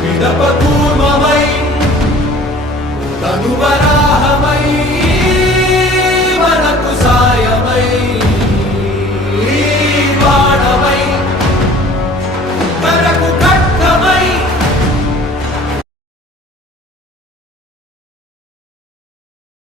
విడపకు